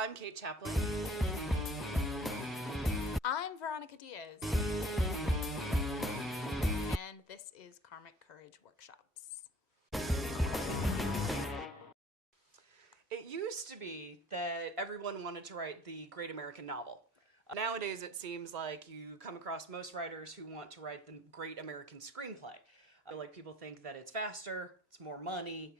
I'm Kate Chaplin. I'm Veronica Diaz. And this is Karmic Courage Workshops. It used to be that everyone wanted to write the great American novel. Nowadays, it seems like you come across most writers who want to write the great American screenplay. Like people think that it's faster, it's more money,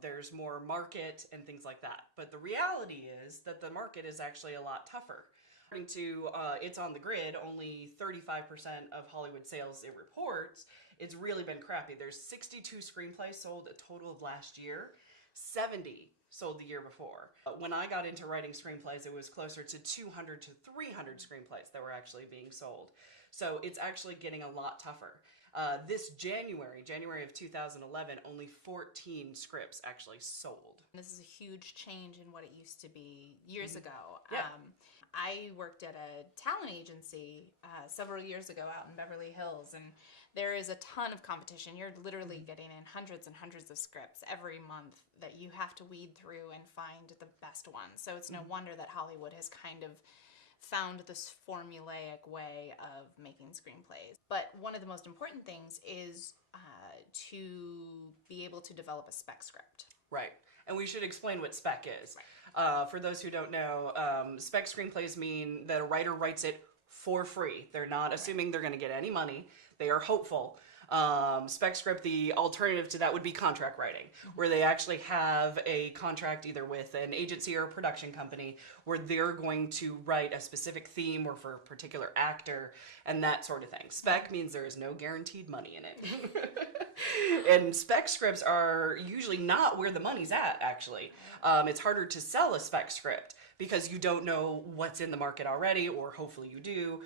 there's more market and things like that. But the reality is that the market is actually a lot tougher. According to It's on the Grid, only 35% of Hollywood sales it reports. It's really been crappy. There's 62 screenplays sold a total of last year, 70 sold the year before. When I got into writing screenplays, it was closer to 200 to 300 screenplays that were actually being sold. So it's actually getting a lot tougher. This January of 2011, only 14 scripts actually sold. This is a huge change in what it used to be years ago. Yeah. I worked at a talent agency several years ago out in Beverly Hills, and there is a ton of competition. You're literally getting in hundreds and hundreds of scripts every month that you have to weed through and find the best ones. So it's no wonder that Hollywood has kind of found this formulaic way of making screenplays. But one of the most important things is to be able to develop a spec script. Right. And we should explain what spec is. Right. For those who don't know, spec screenplays mean that a writer writes it for free. They're not assuming they're going to get any money. They are hopeful. Spec script, the alternative to that would be contract writing, where they actually have a contract either with an agency or a production company where they're going to write a specific theme or for a particular actor and that sort of thing. Spec means there is no guaranteed money in it. And spec scripts are usually not where the money's at, actually. It's harder to sell a spec script because you don't know what's in the market already, or hopefully you do,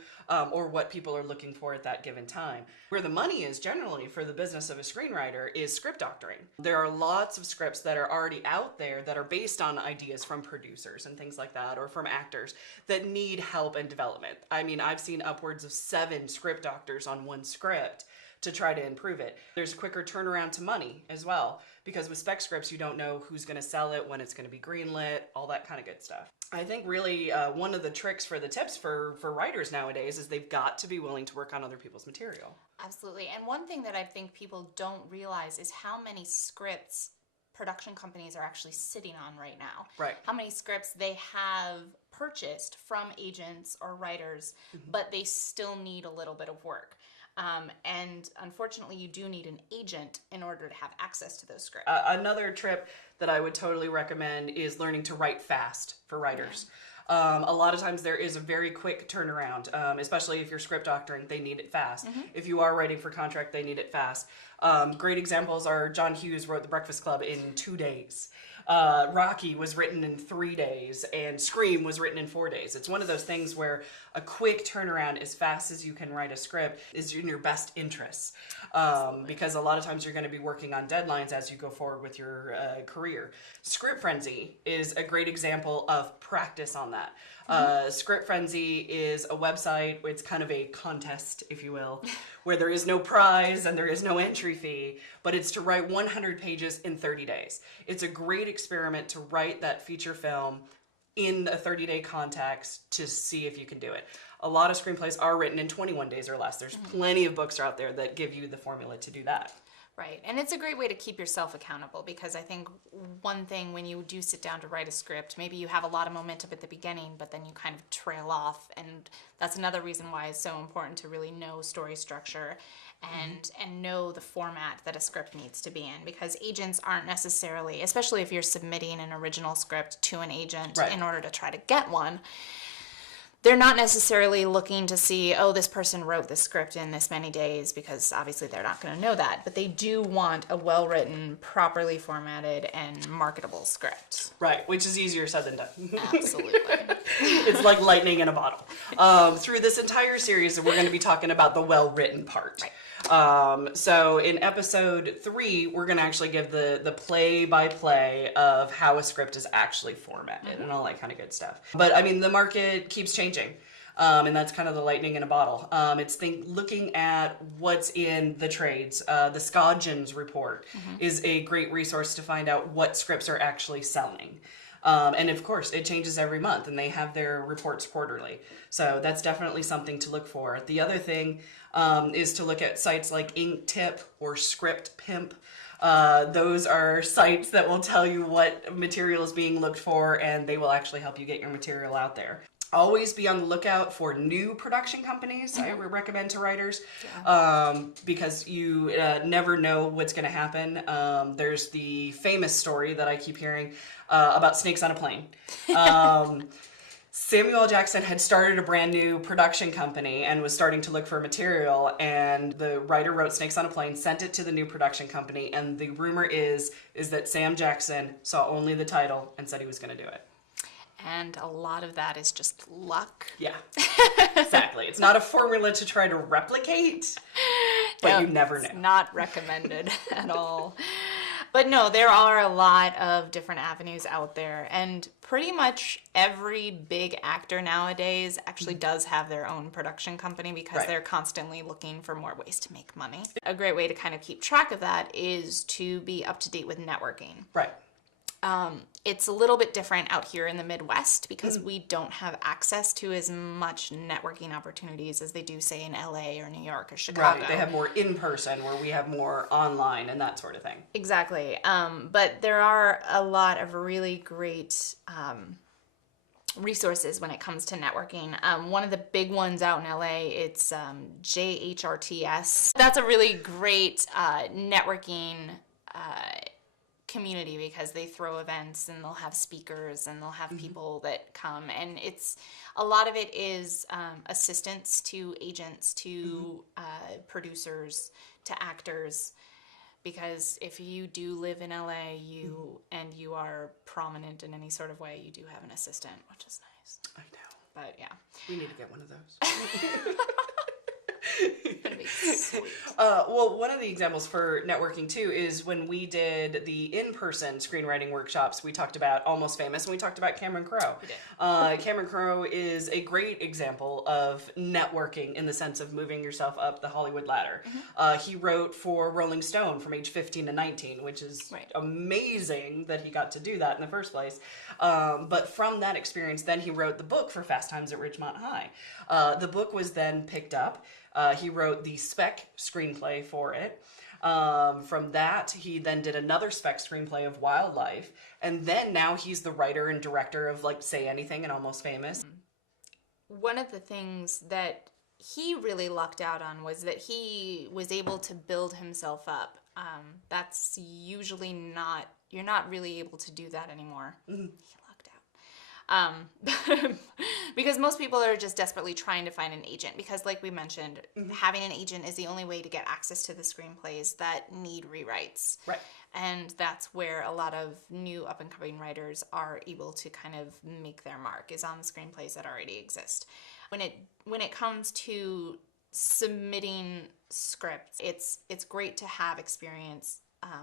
or what people are looking for at that given time. Where the money is generally for the business of a screenwriter is script doctoring. There are lots of scripts that are already out there that are based on ideas from producers and things like that, or from actors that need help and development. I mean, I've seen upwards of 7 script doctors on one script to try to improve it. There's a quicker turnaround to money as well, because with spec scripts, you don't know who's going to sell it, when it's going to be greenlit, all that kind of good stuff. I think really one of the tricks for the tips for writers nowadays is they've got to be willing to work on other people's material. Absolutely. And one thing that I think people don't realize is how many scripts production companies are actually sitting on right now. Right. How many scripts they have purchased from agents or writers, but they still need a little bit of work. And unfortunately, you do need an agent in order to have access to those scripts. Another trip that I would totally recommend is learning to write fast for writers. A lot of times there is a very quick turnaround, especially if you're script doctoring, they need it fast. If you are writing for contract, they need it fast. Great examples are John Hughes wrote The Breakfast Club in 2 days. Rocky was written in 3 days, and Scream was written in 4 days. It's one of those things where a quick turnaround as fast as you can write a script is in your best interests. Because a lot of times you're going to be working on deadlines as you go forward with your career. Script Frenzy is a great example of practice on that. Script Frenzy is a website, it's kind of a contest, if you will, where there is no prize and there is no entry fee, but it's to write 100 pages in 30 days. It's a great experiment to write that feature film in a 30-day context to see if you can do it. A lot of screenplays are written in 21 days or less. There's plenty of books out there that give you the formula to do that. Right. And it's a great way to keep yourself accountable, because I think one thing when you do sit down to write a script, maybe you have a lot of momentum at the beginning, but then you kind of trail off. And that's another reason why it's so important to really know story structure and know the format that a script needs to be in, because agents aren't necessarily, especially if you're submitting an original script to an agent in order to try to get one, they're not necessarily looking to see, oh, this person wrote this script in this many days, because obviously they're not going to know that. But they do want a well-written, properly formatted, and marketable script. Right, which is easier said than done. Absolutely. It's like lightning in a bottle. Through this entire series, we're going to be talking about the well-written part. Right. So in episode 3, we're going to actually give the play-by-play of how a script is actually formatted and all that kind of good stuff. But I mean, the market keeps changing. And that's kind of the lightning in a bottle. It's looking at what's in the trades. The Scodgens report is a great resource to find out what scripts are actually selling. And of course, it changes every month, and they have their reports quarterly. So that's definitely something to look for. The other thing is to look at sites like Inktip or Script Pimp. Those are sites that will tell you what material is being looked for, and they will actually help you get your material out there. Always be on the lookout for new production companies. I would recommend to writers, because you never know what's going to happen. There's the famous story that I keep hearing about snakes on a plane. Samuel L. Jackson had started a brand new production company and was starting to look for material, and the writer wrote Snakes on a Plane, sent it to the new production company, and the rumor is that Sam Jackson saw only the title and said he was going to do it. And a lot of that is just luck. Yeah, exactly. It's not a formula to try to replicate, but you never know. It's not recommended at all. But no, there are a lot of different avenues out there, and pretty much every big actor nowadays actually does have their own production company because they're constantly looking for more ways to make money. A great way to kind of keep track of that is to be up to date with networking. Right. It's a little bit different out here in the Midwest because we don't have access to as much networking opportunities as they do, say, in LA or New York or Chicago. Right, they have more in person, where we have more online and that sort of thing. Exactly. But there are a lot of really great resources when it comes to networking. One of the big ones out in LA, it's JHRTS. That's a really great networking community because they throw events and they'll have speakers and they'll have people that come, and it's a lot of it is assistance to agents, to producers, to actors, because if you do live in LA, and you are prominent in any sort of way, you do have an assistant, which is nice. I know. But yeah, we need to get one of those. That'd be sweet. Well, one of the examples for networking too is when we did the in-person screenwriting workshops. We talked about Almost Famous, and we talked about Cameron Crowe. We did. Cameron Crowe is a great example of networking in the sense of moving yourself up the Hollywood ladder. He wrote for Rolling Stone from age 15 to 19, which is amazing that he got to do that in the first place. But from that experience, then he wrote the book for Fast Times at Ridgemont High. The book was then picked up. He wrote the spec screenplay for it. From that, he then did another spec screenplay of Wildlife. And then now he's the writer and director of, like, Say Anything and Almost Famous. One of the things that he really lucked out on was that he was able to build himself up. That's usually not, you're not really able to do that anymore. He lucked out. Because most people are just desperately trying to find an agent, because like we mentioned, having an agent is the only way to get access to the screenplays that need rewrites. Right. And that's where a lot of new up-and-coming writers are able to kind of make their mark, is on the screenplays that already exist. When it comes to submitting scripts, it's great to have experience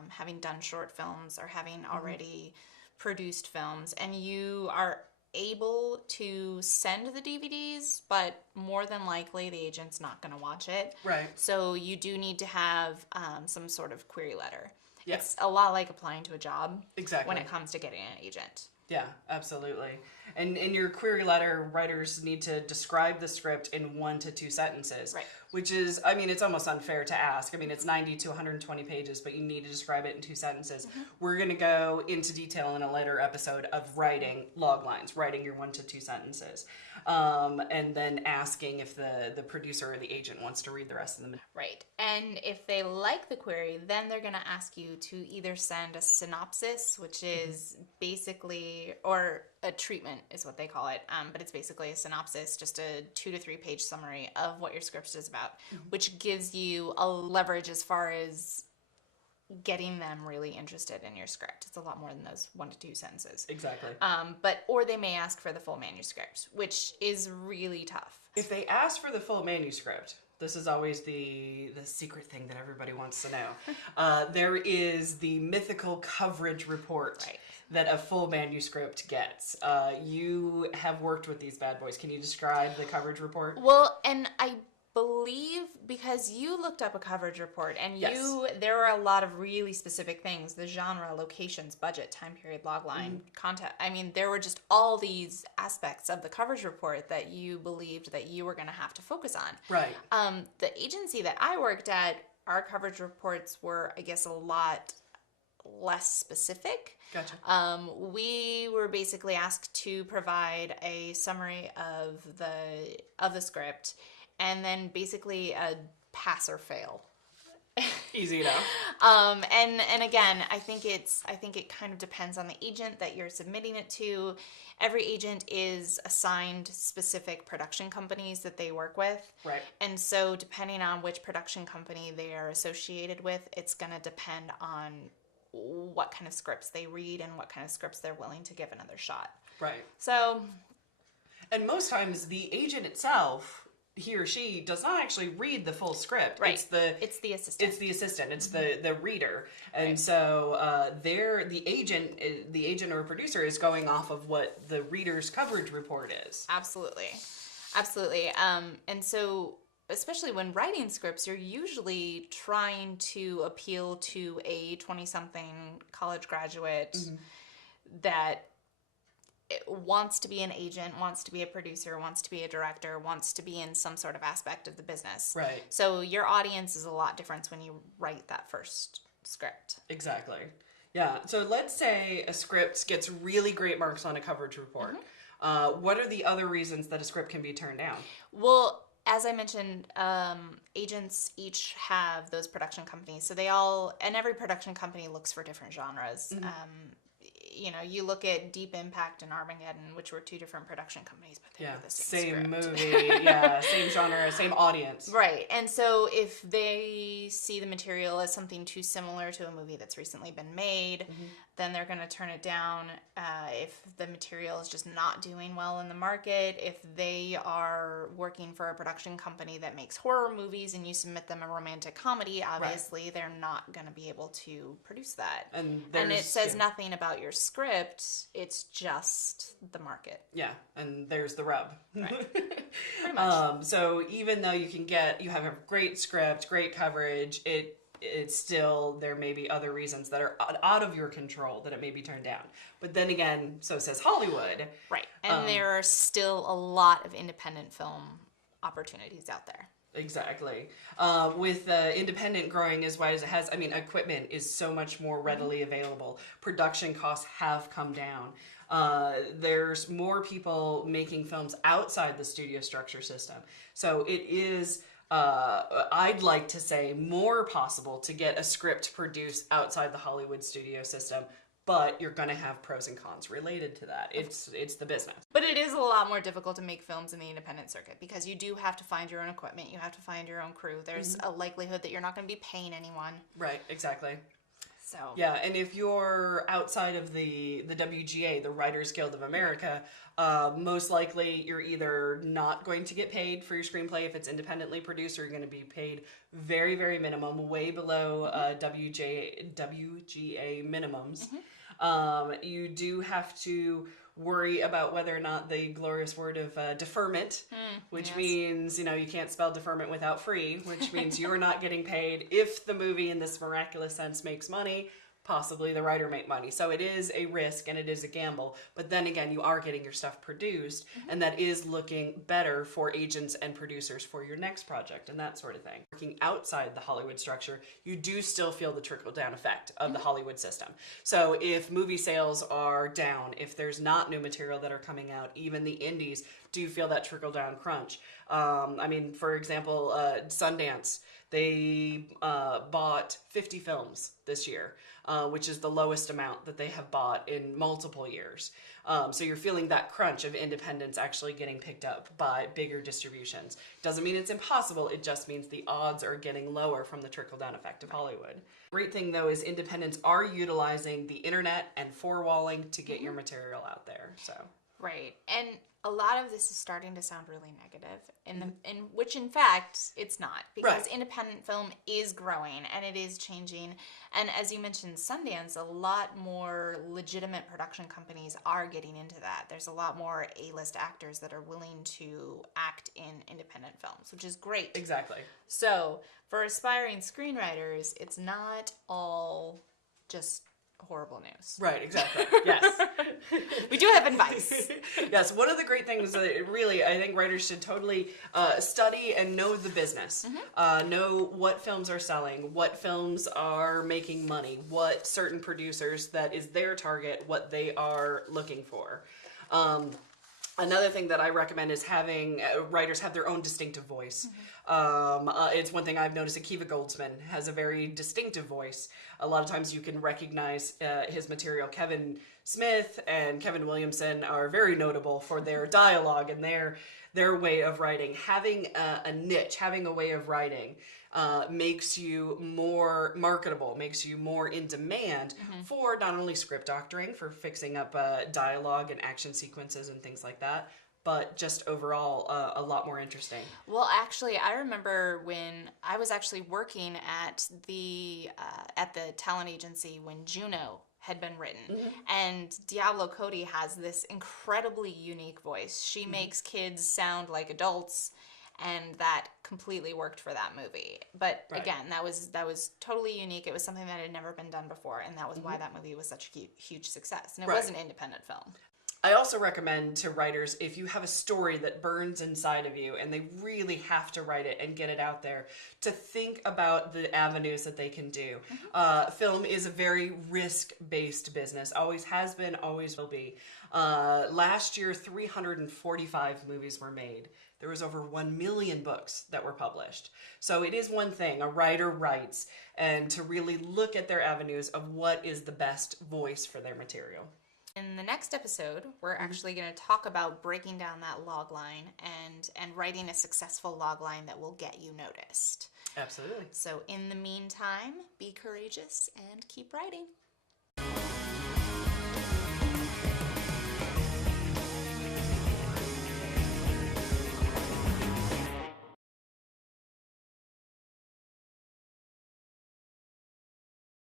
having done short films or having already produced films, and you are able to send the DVDs, but more than likely the agent's not going to watch it. Right. So you do need to have some sort of query letter. Yes. It's a lot like applying to a job. Exactly. When it comes to getting an agent. Yeah, absolutely. And in your query letter, writers need to describe the script in 1 to 2 sentences. Right. Which is, I mean, it's almost unfair to ask. I mean, it's 90 to 120 pages, but you need to describe it in 2 sentences. We're going to go into detail in a later episode of writing log lines, writing your 1 to 2 sentences, and then asking if the producer or the agent wants to read the rest of them. Right. And if they like the query, then they're going to ask you to either send a synopsis, which is basically, or a treatment is what they call it, but it's basically a synopsis, just a 2 to 3 page summary of what your script is about, which gives you a leverage as far as getting them really interested in your script. It's a lot more than those 1 to 2 sentences. Exactly. Or they may ask for the full manuscript, which is really tough. If they ask for the full manuscript, this is always the secret thing that everybody wants to know. There is the mythical coverage report. Right. That a full manuscript gets. You have worked with these bad boys. Can you describe the coverage report? Well, and I believe, because you looked up a coverage report and Yes. there were a lot of really specific things: the genre, locations, budget, time period, logline, content. I mean, there were just all these aspects of the coverage report that you believed that you were going to have to focus on. Right. The agency that I worked at, our coverage reports were, I guess, a lot less specific. Gotcha. We were basically asked to provide a summary of the script, and then basically a pass or fail. Easy enough. And again, I think it kind of depends on the agent that you're submitting it to. Every agent is assigned specific production companies that they work with. Right. And so depending on which production company they are associated with, it's going to depend on what kind of scripts they read and what kind of scripts they're willing to give another shot. Right. So, and most times the agent itself, he or she, does not actually read the full script. Right. It's the assistant. It's the assistant. It's the reader. And so the agent or producer is going off of what the reader's coverage report is. Absolutely. And so, especially when writing scripts, you're usually trying to appeal to a 20-something college graduate that wants to be an agent, wants to be a producer, wants to be a director, wants to be in some sort of aspect of the business. Right. So your audience is a lot different when you write that first script. Exactly. Yeah. So let's say a script gets really great marks on a coverage report. What are the other reasons that a script can be turned down? Well, as I mentioned, agents each have those production companies. So and every production company looks for different genres. You look at Deep Impact and Armageddon, which were two different production companies, but they were the same same script. movie, same genre, same audience. Right. And so if they see the material as something too similar to a movie that's recently been made, then they're going to turn it down. If the material is just not doing well in the market, if they are working for a production company that makes horror movies and you submit them a romantic comedy, obviously they're not going to be able to produce that. And it says nothing about your script, it's just the market. Yeah, and there's the rub. Right. Pretty much. So even though you have a great script, great coverage, it's still, there may be other reasons that are out of your control that it may be turned down. But then again, so says Hollywood. Right. And there are still a lot of independent film opportunities out there. Exactly. With independent growing as wide as it has, I mean, equipment is so much more readily available. Production costs have come down. There's more people making films outside the studio structure system. So it is, I'd like to say, more possible to get a script produced outside the Hollywood studio system. But you're going to have pros and cons related to that. It's the business. But it is a lot more difficult to make films in the independent circuit because you do have to find your own equipment. You have to find your own crew. There's a likelihood that you're not going to be paying anyone. Right, exactly. So yeah, and if you're outside of the WGA, the Writers Guild of America, most likely you're either not going to get paid for your screenplay if it's independently produced, or you're going to be paid very, very minimum, way below WGA minimums. You do have to worry about whether or not the glorious word of deferment, which means, you can't spell deferment without free, which means you're not getting paid. If the movie in this miraculous sense makes money, possibly the writer make money. So it is a risk and it is a gamble. But then again, you are getting your stuff produced, and that is looking better for agents and producers for your next project and that sort of thing. Working outside the Hollywood structure, you do still feel the trickle-down effect of the Hollywood system. So if movie sales are down, if there's not new material that are coming out, even the indies do feel that trickle-down crunch. I mean, for example, Sundance, they bought 50 films this year, which is the lowest amount that they have bought in multiple years. So you're feeling that crunch of independents actually getting picked up by bigger distributions. Doesn't mean it's impossible, it just means the odds are getting lower from the trickle-down effect of Hollywood. Great thing though is independents are utilizing the internet and four-walling to get your material out there. So Right. And a lot of this is starting to sound really negative, in which in fact it's not, because independent film is growing and it is changing. And as you mentioned, Sundance, a lot more legitimate production companies are getting into that. There's a lot more A-list actors that are willing to act in independent films, which is great. Exactly. So for aspiring screenwriters, it's not all just horrible news. Right, exactly. Yes. We do have advice. Yes, one of the great things that really I think writers should totally study and know the business. Know what films are selling, what films are making money, what certain producers that is their target, what they are looking for. Another thing that I recommend is having writers have their own distinctive voice. It's one thing I've noticed. Akiva Goldsman has a very distinctive voice. A lot of times you can recognize his material. Kevin Smith and Kevin Williamson are very notable for their dialogue and their way of writing. Having a niche, having a way of writing makes you more marketable, makes you more in demand for not only script doctoring, for fixing up dialogue and action sequences and things like that, but just overall a lot more interesting. Well, actually, I remember when I was actually working at the talent agency when Juno had been written, and Diablo Cody has this incredibly unique voice. She makes kids sound like adults, and that completely worked for that movie. But again, that was totally unique. It was something that had never been done before, and that was why that movie was such a huge success. And it was an independent film. I also recommend to writers, if you have a story that burns inside of you and they really have to write it and get it out there, to think about the avenues that they can do. Film is a very risk-based business. Always has been, always will be. Last year, 345 movies were made. There was over 1 million books that were published. So it is one thing, a writer writes, and to really look at their avenues of what is the best voice for their material. In the next episode, we're actually going to talk about breaking down that log line and writing a successful log line that will get you noticed. Absolutely. So in the meantime, be courageous and keep writing.